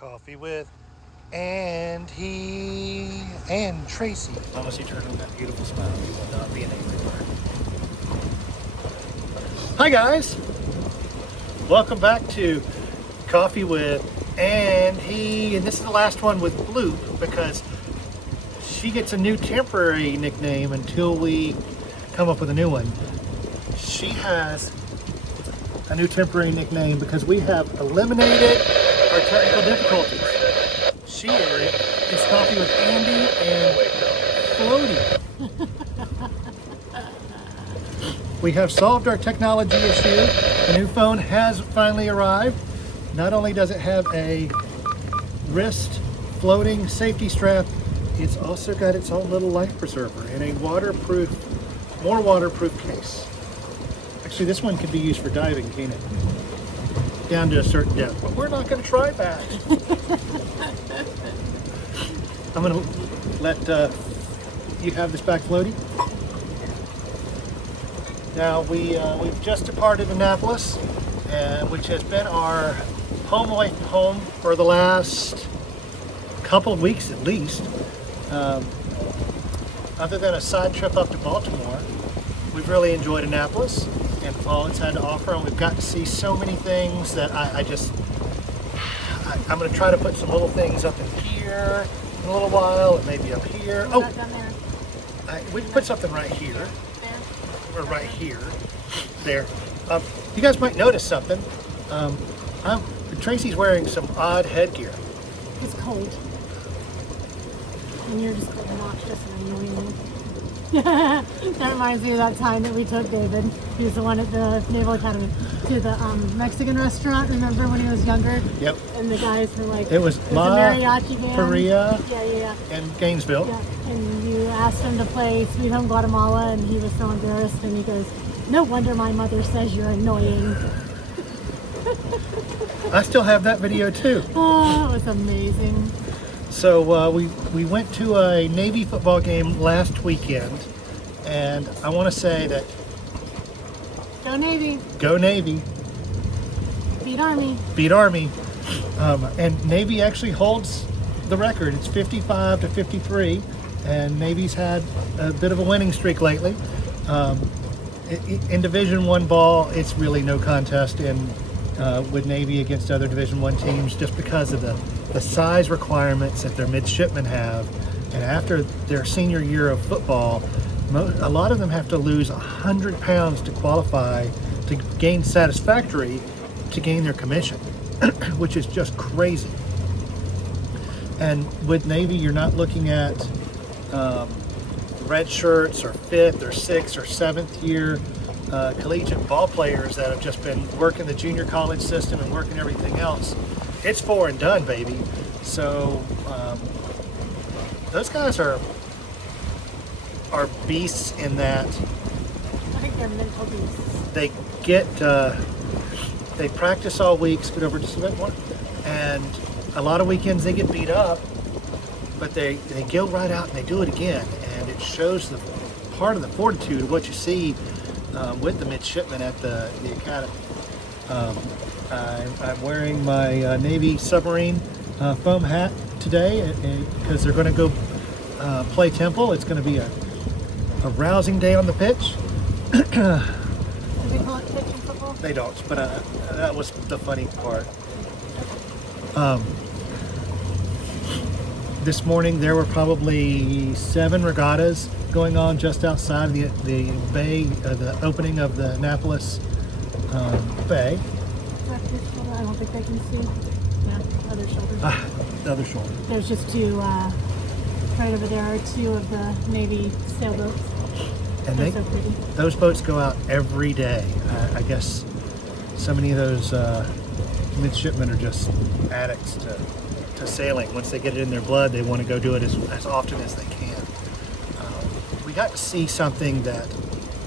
Coffee with Andy and Tracy. Unless you turn on that beautiful smile, you will not be an angry bird. Hi guys! Welcome back to Coffee with Andy, and this is the last one with Blue because she gets a new temporary nickname until we come up with a new one. She has a new temporary nickname because we have eliminated our technical difficulties. She is Coffee with Andy and Floaty. We have solved our technology issue. The new phone has finally arrived. Not only does it have a wrist floating safety strap, it's also got its own little life preserver and a waterproof, more waterproof case. Actually, this one could be used for diving, can't it? Down to a certain depth, but we're not going to try that. I'm going to let you have this back, Floaty. Now we've just departed Annapolis, which has been our home away from home for the last couple of weeks at least. Other than a side trip up to Baltimore, we've really enjoyed Annapolis and all it's had to offer, and we've got to see so many things that I'm going to try to put some little things up in here in a little while, and maybe up here. Oh, we can put something right here, or right here, there. You guys might notice something. Tracy's wearing some odd headgear. It's cold. And you're just obnoxious and annoying. That reminds me of that time that we took David, he was the one at the Naval Academy, to the Mexican restaurant. Remember when he was younger? Yep. And the guys were like, it was a mariachi band. Korea, yeah. and Gainesville. Yeah. And you asked him to play Sweet Home Guatemala, and he was so embarrassed, and he goes, "No wonder my mother says you're annoying." I still have that video too. Oh, it was amazing. So we went to a Navy football game last weekend, and I want to say that Go Navy. go Navy, Beat Army. beat Army, and Navy actually holds the record. It's 55-53, and Navy's had a bit of a winning streak lately. In Division I ball, it's really no contest with Navy against other Division I teams just because of the size requirements that their midshipmen have. And after their senior year of football, a lot of them have to lose 100 pounds to qualify to gain satisfactory to gain their commission, which is just crazy. And with Navy, you're not looking at red shirts or 5th or 6th or 7th year collegiate ball players that have just been working the junior college system and working everything else. It's 4 and done, baby. So those guys are beasts in that. I think they're mental beasts. They they practice all week. Scoot over just a bit more. And a lot of weekends they get beat up, but they go right out and they do it again. And it shows the part of the fortitude of what you see with the midshipmen at the academy. I'm wearing my Navy submarine foam hat today because they're going to go play Temple. It's going to be a rousing day on the pitch. Do they call it pitch in football? They don't, but that was the funny part. This morning there were probably 7 regattas going on just outside of the bay, the opening of the Annapolis bay. I don't think they can see. Yeah, other shoulder. The other shoulder. There's just 2, right over there are 2 of the Navy sailboats. And They're so pretty. those boats go out every day. I guess so many of those midshipmen are just addicts to sailing. Once they get it in their blood, they want to go do it as often as they can. We got to see something that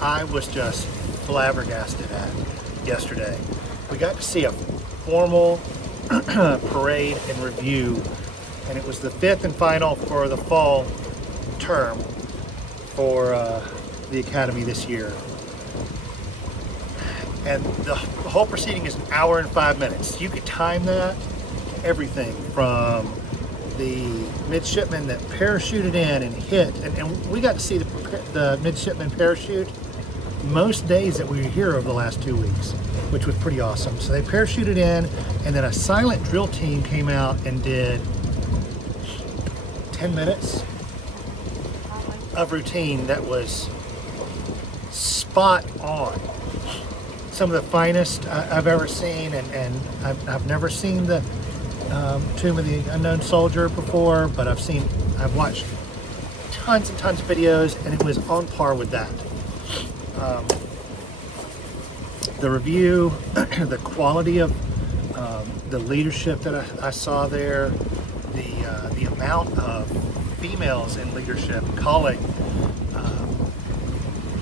I was just flabbergasted at yesterday. We got to see a formal parade and review, and it was the 5th and final for the fall term for the Academy this year. And the whole proceeding is an hour and 5 minutes. You could time that everything from the midshipman that parachuted in and hit, and we got to see the midshipman parachute most days that we were here over the last 2 weeks, which was pretty awesome. So they parachuted in, and then a silent drill team came out and did 10 minutes of routine that was spot on. Some of the finest I've ever seen, and I've never seen the Tomb of the Unknown Soldier before, but I've watched tons and tons of videos, and it was on par with that. The review, the quality of the leadership that I saw there, the amount of females in leadership calling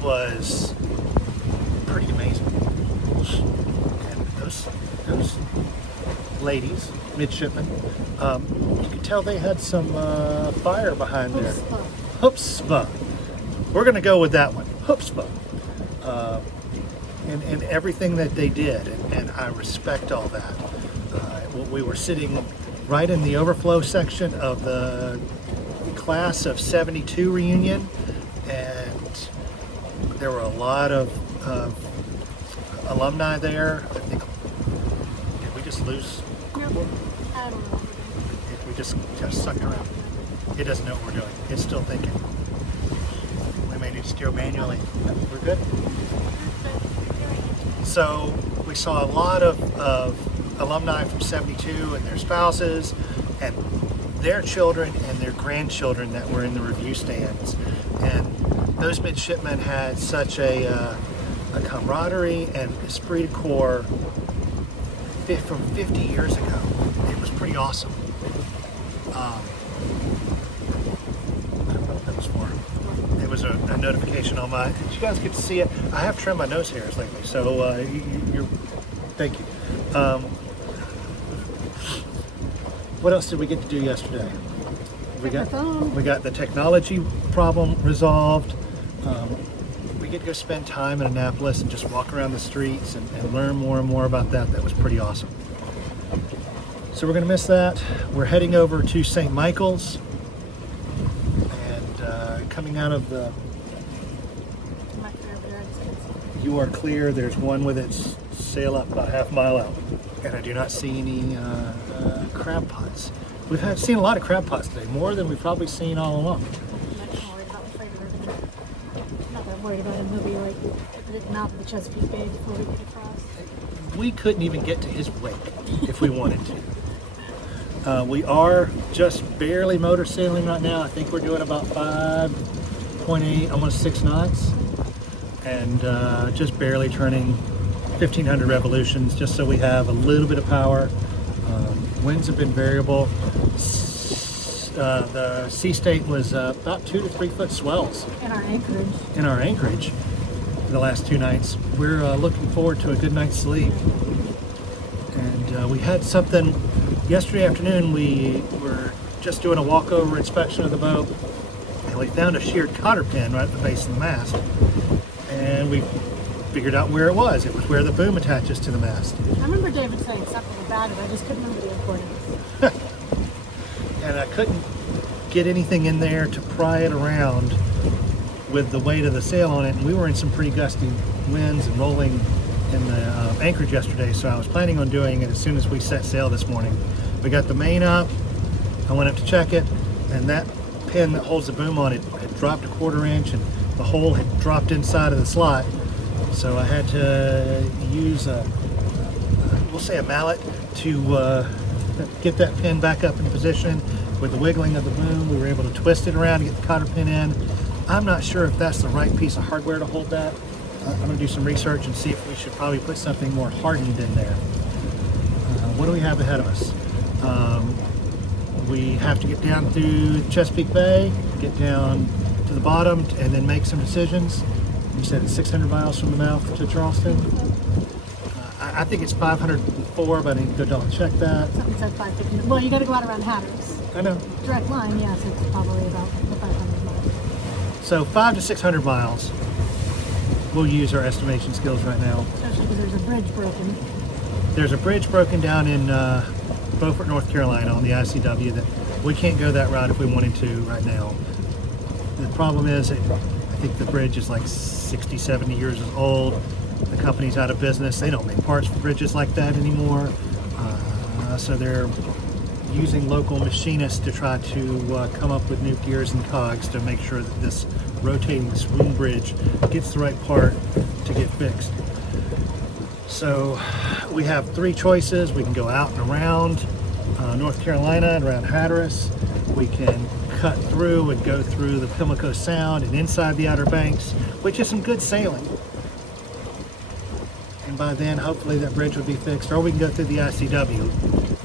was pretty amazing. And those ladies, midshipmen, you could tell they had some fire behind there. Chutzpah. We're going to go with that one. Chutzpah. And everything that they did, and I respect all that. We were sitting right in the overflow section of the class of 72 reunion, and there were a lot of alumni there. I think, did we just lose? Nope. I don't know. We just sucked around. It doesn't know what we're doing. It's still thinking. We may need to steer manually. We're good? So we saw a lot of alumni from 72 and their spouses and their children and their grandchildren that were in the review stands. And those midshipmen had such a camaraderie and esprit de corps from 50 years ago. It was pretty awesome. I don't know what that was for. It was a notification on my. Did you guys get to see it? I have trimmed my nose hairs lately, so you're. Thank you. What else did we get to do yesterday? We got the technology problem resolved. We get to go spend time in Annapolis and just walk around the streets and learn more and more about that. That was pretty awesome. So we're going to miss that. We're heading over to St. Michael's, and coming out of the. You are clear. There's one with its sail up about half mile out, and I do not see any crab pots. We've seen a lot of crab pots today, more than we've probably seen all along. Not that worried about him. He'll be like at the mouth of the Chesapeake Bay before we get across. We couldn't even get to his wake if we wanted to. We are just barely motor sailing right now. I think we're doing about 5.8, almost 6 knots, and just barely turning 1,500 revolutions, just so we have a little bit of power. Winds have been variable. The sea state was about 2 to 3 foot swells. In our anchorage. In our anchorage the last 2 nights. We're looking forward to a good night's sleep. And we had something yesterday afternoon. We were just doing a walkover inspection of the boat, and we found a sheared cotter pin right at the base of the mast. And we figured out where it was. It was where the boom attaches to the mast. I remember David saying something about it. I just couldn't remember the importance. And I couldn't get anything in there to pry it around with the weight of the sail on it. And we were in some pretty gusty winds and rolling in the anchorage yesterday, so I was planning on doing it as soon as we set sail this morning. We got the main up. I went up to check it, and that pin that holds the boom on it had dropped a 1/4 inch, and the hole had dropped inside of the slot. So I had to use we'll say a mallet to get that pin back up in position. With the wiggling of the boom, we were able to twist it around to get the cotter pin in. I'm not sure if that's the right piece of hardware to hold that. I'm going to do some research and see if we should probably put something more hardened in there. What do we have ahead of us? We have to get down through Chesapeake Bay, get down to the bottom, and then make some decisions. You said it's 600 miles from the mouth to Charleston. I think it's 504, but I need to go double check that. Something said 550. Well, you got to go out around Hatteras. I know. Direct line, yes, it's probably about the 500 miles. So 500 to 600 miles. We'll use our estimation skills right now. Especially because there's a bridge broken. There's a bridge broken down in Beaufort, North Carolina on the ICW. That we can't go that route if we wanted to right now. The problem is, I think the bridge is like 60, 70 years old. The company's out of business. They don't make parts for bridges like that anymore. So they're using local machinists to try to come up with new gears and cogs to make sure that this rotating swing bridge gets the right part to get fixed. So we have three choices. We can go out and around North Carolina and around Hatteras. We can cut through and go through the Pimlico Sound and inside the Outer Banks, which is some good sailing. And by then, hopefully that bridge will be fixed, or we can go through the ICW.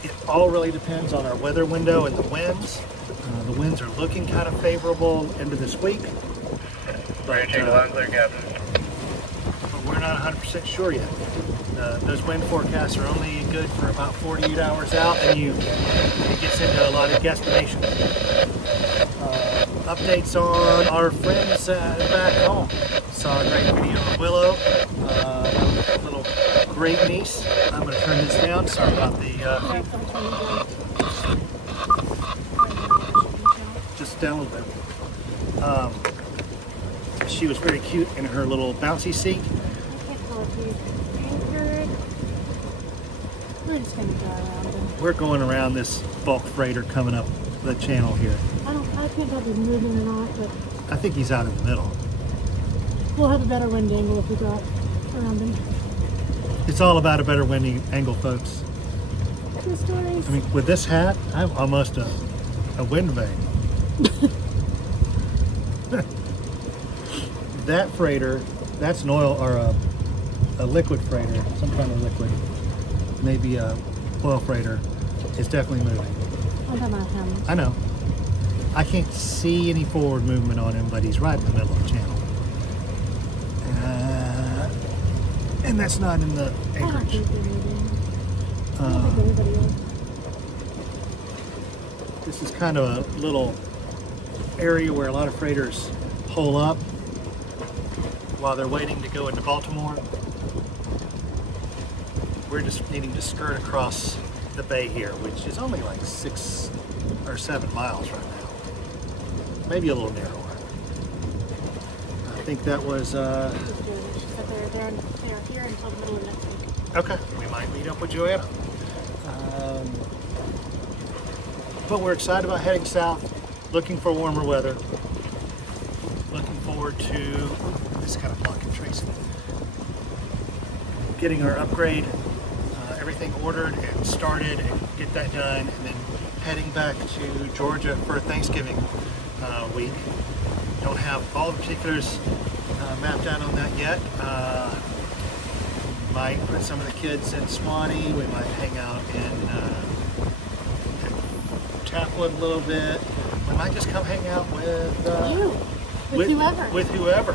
It all really depends on our weather window and the winds. The winds are looking kind of favorable into this week. But we're not 100% sure yet. Those wind forecasts are only good for about 48 hours out, and it gets into a lot of guesstimation. Updates on our friends back home. Saw a great video of Willow, little great niece. I'm going to turn this down. Sorry about the just down a little bit. She was very cute in her little bouncy seat. We're just going to go around them. We're going around this bulk freighter coming up the channel here. I can't tell if he's moving or not, but I think he's out in the middle. we'll have a better wind angle if we go out around him. It's all about a better wind angle, folks. True stories. I mean, with this hat, I'm almost a wind vane. That freighter, that's an oil or a liquid freighter, some kind of liquid, maybe a oil freighter. It's definitely moving. I'm talking about him. I know. I can't see any forward movement on him, but he's right in the middle of the channel. And that's not in the I don't anchorage. think they're moving. I don't think anybody is. This is kind of a little area where a lot of freighters hole up while they're waiting to go into Baltimore. We're just needing to skirt across the bay here, which is only like 6 or 7 miles right now. Maybe a little narrower. I think that was, She said they're here until the middle of next week. okay, we might meet up with Joanna. But we're excited about heading south, looking for warmer weather. Looking forward to, this kind of blocking Tracy, getting our upgrade, everything ordered and started and get that done, and then heading back to Georgia for Thanksgiving week. Don't have all the particulars mapped out on that yet. Might put some of the kids in Swanee. We might hang out in Tapwood a little bit. We might just come hang out with You. With whoever. With whoever.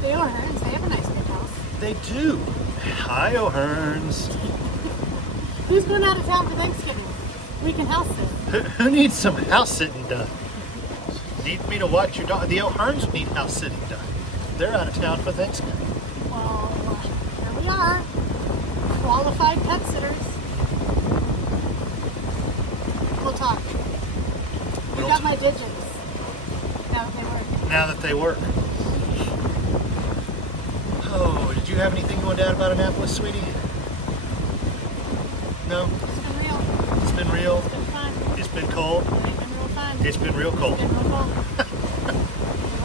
They are Hearns. They have a nice big house. They do. Hi, O'Hearns. Who's going out of town for Thanksgiving? We can house sit. Who needs some house sitting done? Need me to watch your dog? The O'Hearns need house sitting done. They're out of town for Thanksgiving. Well, here we are. Qualified pet sitters. We'll talk. You got my digits. Now that they work. Now that they work. Oh, did you have anything you want to add about Annapolis, sweetie? No? It's been real. It's been real? It's been fun. It's been cold? It's been real fun. It's been real cold. It's been real cold.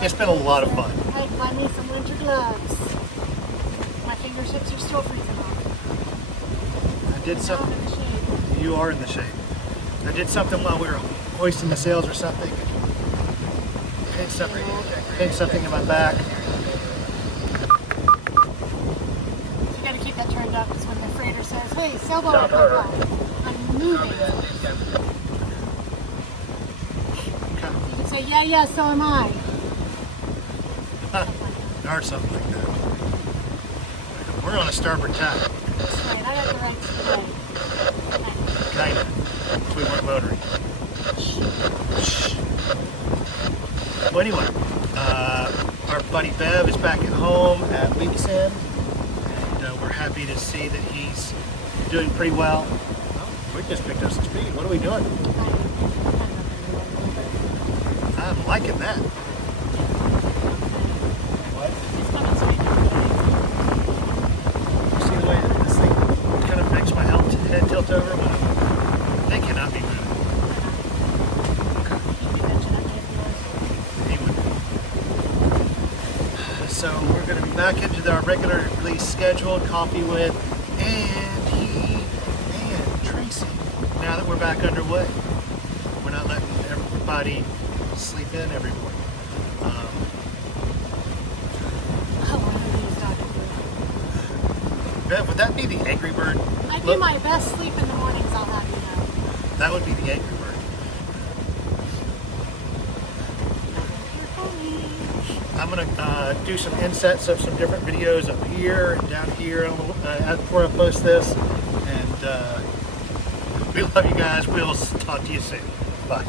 It's been a lot of fun. I buy me some winter gloves. My fingertips are still freezing off. I did Now I'm something. in the shade. You are in the shade. I did something while we were hoisting the sails or something. Hit something in my back. So you gotta keep that turned up, because when the freighter says, hey, sailboat, I'm moving. You can say, yeah, so am I. Or something like that. We're on a starboard tack. That's right, I got the right to play. Kinda. If we weren't motoring. Well, anyway, our buddy Bev is back at home at week's end, and we're happy to see that he's doing pretty well. just picked up some speed. What are we doing? I'm liking that. What? You see the way that this thing kind of makes my head tilt over when they cannot be moving. So we're going to be back into our regularly scheduled coffee with Andy and Tracy. Now that we're back underway, we're not letting everybody sleep in every morning. Bev, would that be the Angry Bird? I do my best sleep in the mornings, I'll have you know. That would be the Angry Bird. I'm going to do some insets of some different videos up here and down here before I post this. And we love you guys. We'll talk to you soon. Bye.